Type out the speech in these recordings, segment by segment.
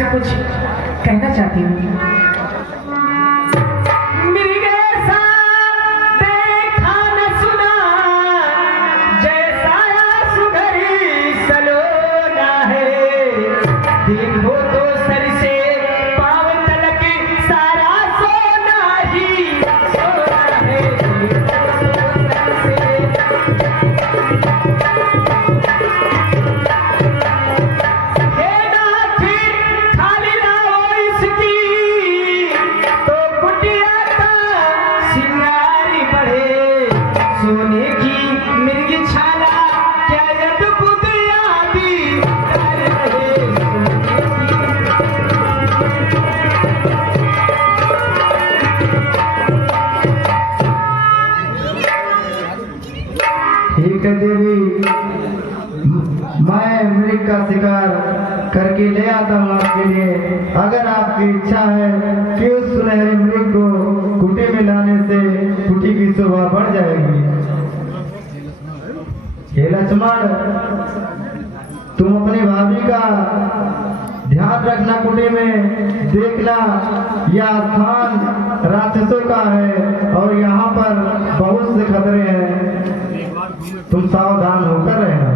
आपसे कुछ कहना चाहती हूँ। देखो तो सर से पाँव तलक सारा सोना ही सोना है। हे नाथ खाली ना हो इसकी तो कुटिया का सिंगारी बढ़े। सोने की मिर्गी छाला क्या अद्भुत यादी कर रहे। ठीक है देवी, मैं मृग का शिकार करके ले आता हूँ आपके लिए। अगर आपकी इच्छा है कि उस सुनहरे मृग को कुटी में लाने से कुटी की शोभा बढ़ जाएगी। हे लक्ष्मण, तुम अपनी भाभी का ध्यान रखना, कुटी में देखना यह स्थान राक्षसों का है और यहाँ पर बहुत से खतरे हैं, तुम सावधान होकर रहना।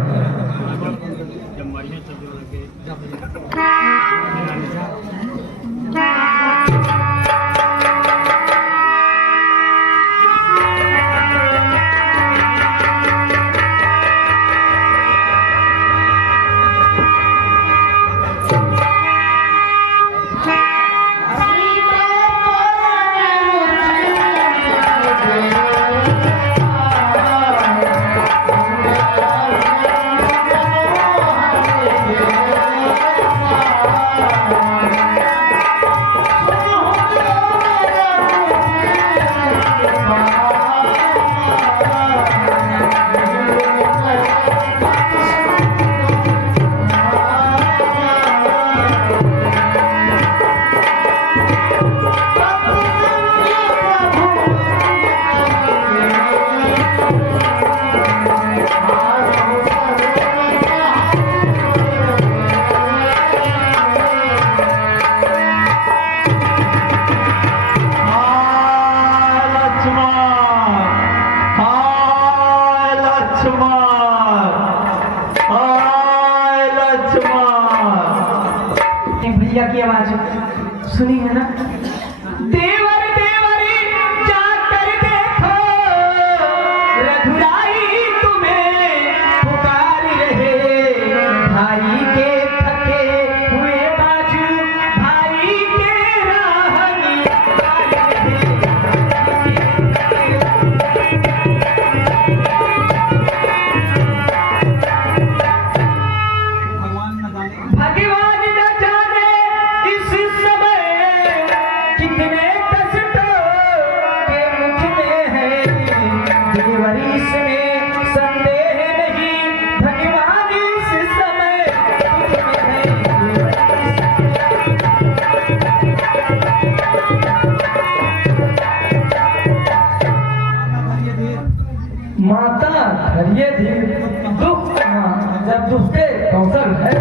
भैया की आवाज सुनी है ना। देवर देवरी जाकर देखो, रघुराई तुम्हें पुकार रहे। भाई के थके हुए बाजू भाई के राह निकाल रहे। भगवान न जाने इस समय कितने कष्टों के मुख में है। देवर इसमें संदेह नहीं, भगवान इस समय मुख में है। माता धैर्य धीर, दुख जब दुख के कौशल है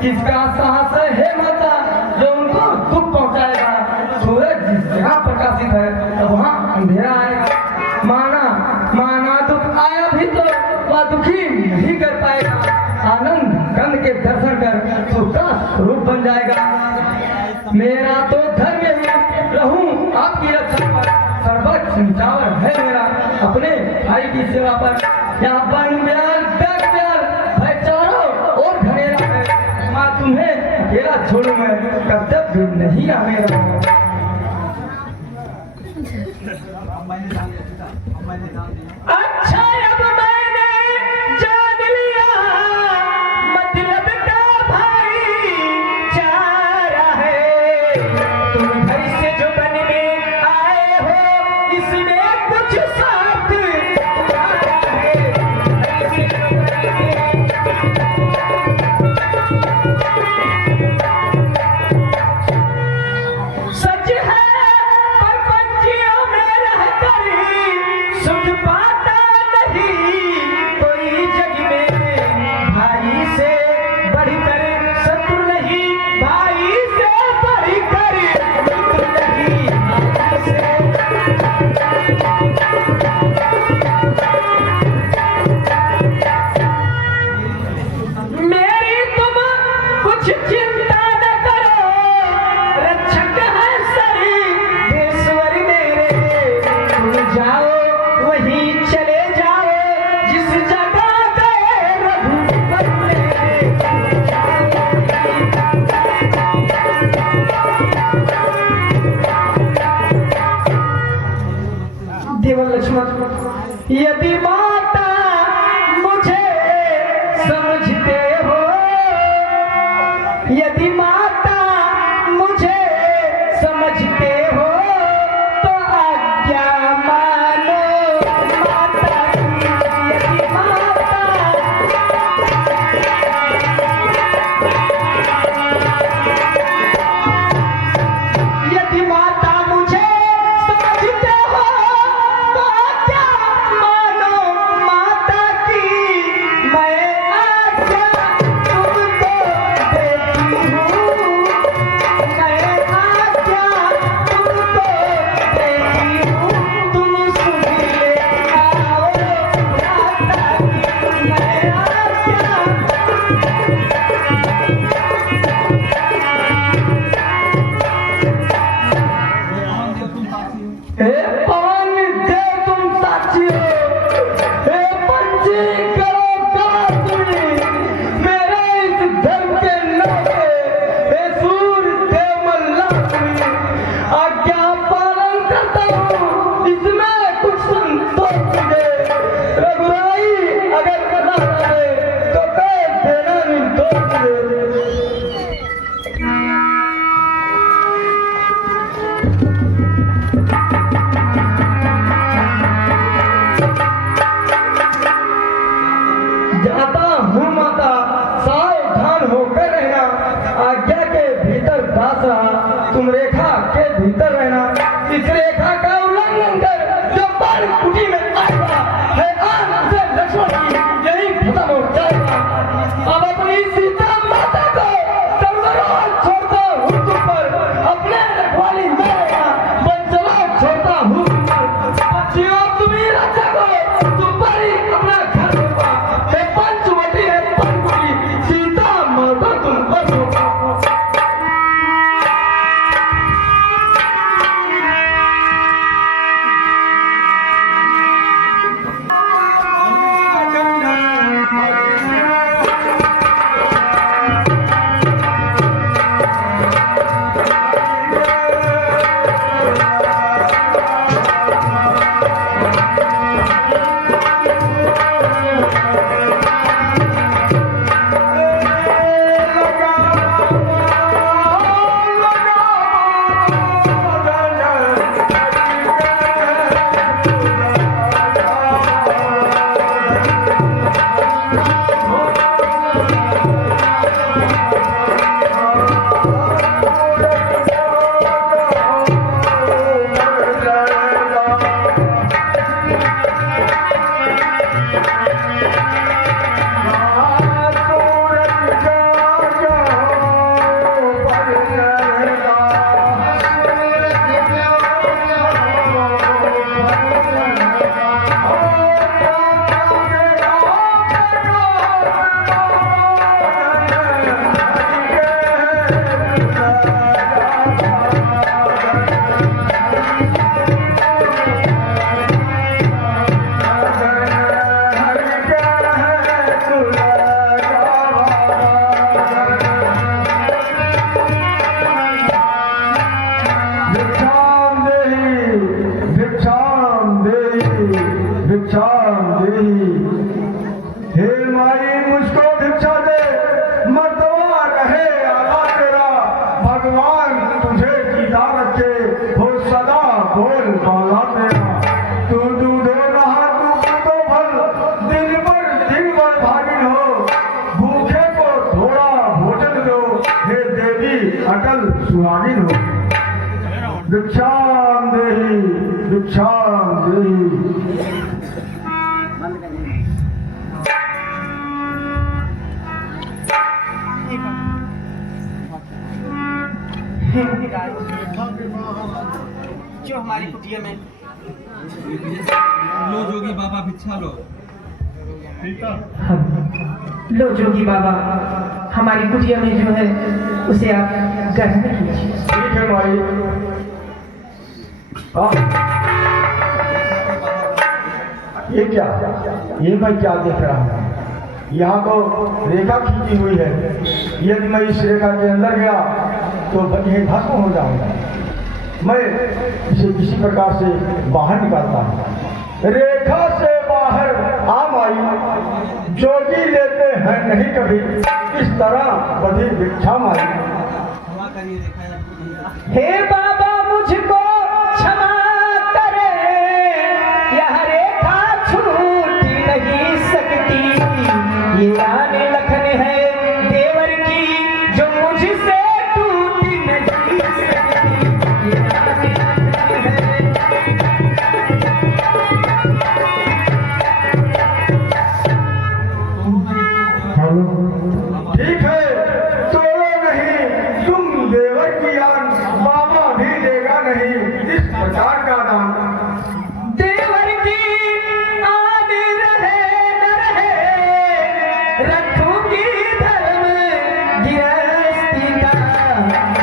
किसका साहस है माता जो उनको दुख पहुंचाएगा। सूरज जिस जगह प्रकाशित है तो वहाँ अंधेरा आएगा। माना दुख आया भी तो वह दुखी नहीं कर पाएगा। आनंद कंद के दर्शन कर सुख का स्वरूप बन जाएगा। मेरा तो धर्म ही रहूं आपकी रक्षा पर, सर्वोच्च निचावर है मेरा अपने भाई की सेवा पर। यहाँ पर तुम्हें अकेला छोड़ू मैं, कर्तव्य नहीं आ मेरा। अच्छा अब मैंने जान लिया मतलब का भाई चारा है। तुम घर से जो बन में आए हो इसमें कुछ साथ तुम्हारा है। सच है पर पंछियों में रहकर सुख पाता कुछ चिंता न करो, रक्षक है सर्वेश्वर मेरे। तुम जाओ वहीं चले जाओ जिस जगह गए रघुवर मेरे। देवर लक्ष्मण, यदि माता मुझे समझते हो, यदि माता मुझे समझते हो, तो आज्ञा मानो माता की। यदि माता यदि माता मुझे समझते हो, तो आज्ञा मानो माता की। मैं आज्ञा तुमको देती हूँ, मैं आज्ञा तुमको देती हूँ। तुम सुन ले आओ माता की। मैं आज्ञा हे पवन देव तुम साक्षी हो, हे पंछी करो कातुरी मेरे इस धर्म के नाते। हे सूर्य देव मल्लारी आज्ञा पालन करता हूँ, इसमें कुछ संतोष मुझे। रघुराई अगर करना है तो कर देना निर्दोष मुझे। जाता हूँ माता, सावधान होकर रहना। आज्ञा के भीतर दास रहा, तुम रेखा के भीतर रहना। इस रेखा का उल्लंघन कर जो पर कुटी में आएगा है आन से लक्ष्मण की यही खत्म हो जाएगा। अब अपनी सीता माता को सर्वनाश छोड़ता हूँ तुम पर, अपने रखवाली में रहना। बंचला छोड़ता हूँ तुम पर, बच्चियों तुम्ही रक्षा को तुम पर ही अपना घर होगा। हे पंचवटी है पंचवटी, सीता माता तुम पर होगा। अटल सुहागिन हो। भिक्षाम देहि भिक्षाम देहि। जो हमारी कुटिया में लो जोगी बाबा भिक्षा लो। लो जोगी बाबा, हमारी कुटिया में जो है उसे आप ग्रहण कीजिए। ठीक है माई। ये क्या, ये मैं क्या देख रहा हूँ? यहाँ तो रेखा खींची हुई है। यदि मैं इस रेखा के अंदर गया तो यही भस्म हो जाऊंगा। मैं इसे किसी प्रकार से बाहर निकालता हूँ। रेखा से बाहर आ माई, जोगी लेते हैं नहीं कभी इस तरह बधी भिक्षा माई। हे बाबा मुझको क्षमा करे, यह रेखा छूट नहीं सकती। ये आने लखन है देवर की जो मुझसे टूट नहीं सकती। ये आने लखन है। ठीक है, तोड़ो नहीं, तुम देवर की आन बाबा भी देगा नहीं इस प्रकार का दान। देवर की आन रहे न रहे, रखूंगी धर्म गृहस्थी का।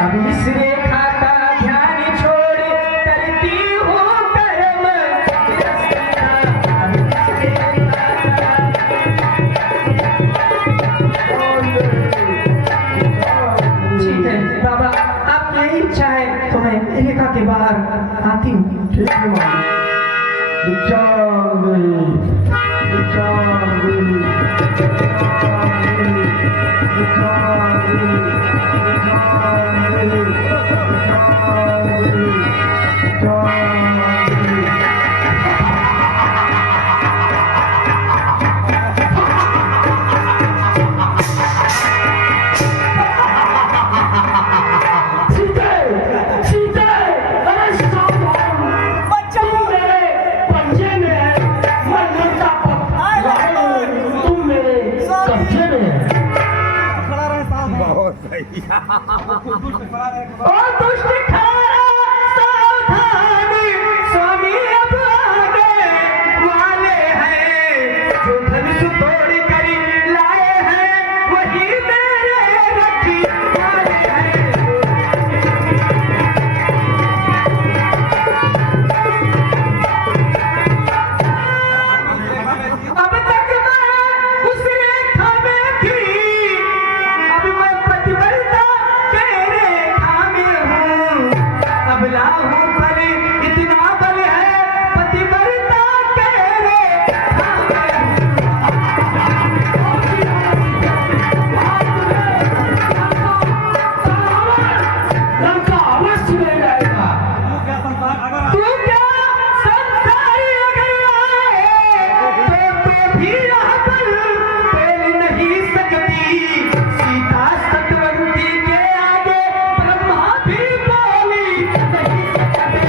अब इस रेखा का ध्यान छोड़ करती हूँ कर्म गृहस्थी का। अब इस रेखा का ठीक है बाबा, आपकी यही इच्छा है तो मैं रेखा के बाहर आती हूँ। ठीक है माई। विचार और दुष्ट खारा सावधानी, स्वामी अब आगे वाले हैं। जो धनुष तोड़ कर लाए हैं वही मेरे रखवाले हैं। अब तक मैं उस रेखा में थी, अब मैं प्रतिबलता के रेखा में हूँ। अब लाहू पर इतना बल है, प्रतिबलता के रेखा में लंका अवश्य मिल जाएगा। तू क्या संसारी अगर आए तो भी यहाँ पर फैल नहीं सकती। सीता सतवंती के आगे ब्रह्मा भी बोली नहीं सकते।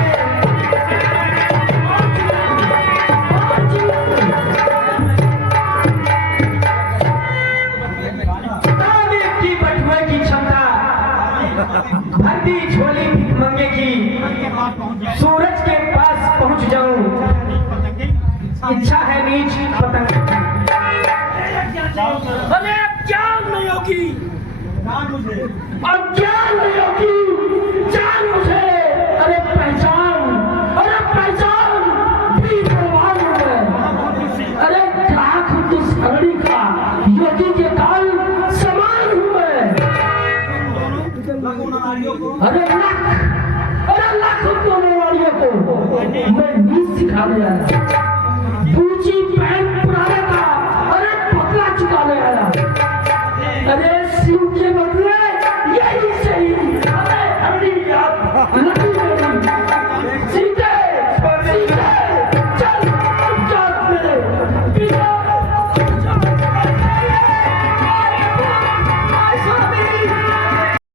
ताने की बटुए की क्षमता, भर दी झोली भिखमंगे की। सूरज के पास पहुंच जाऊं, इच्छा है नीच पतंग की। अरे क्या नहीं होगी। और क्या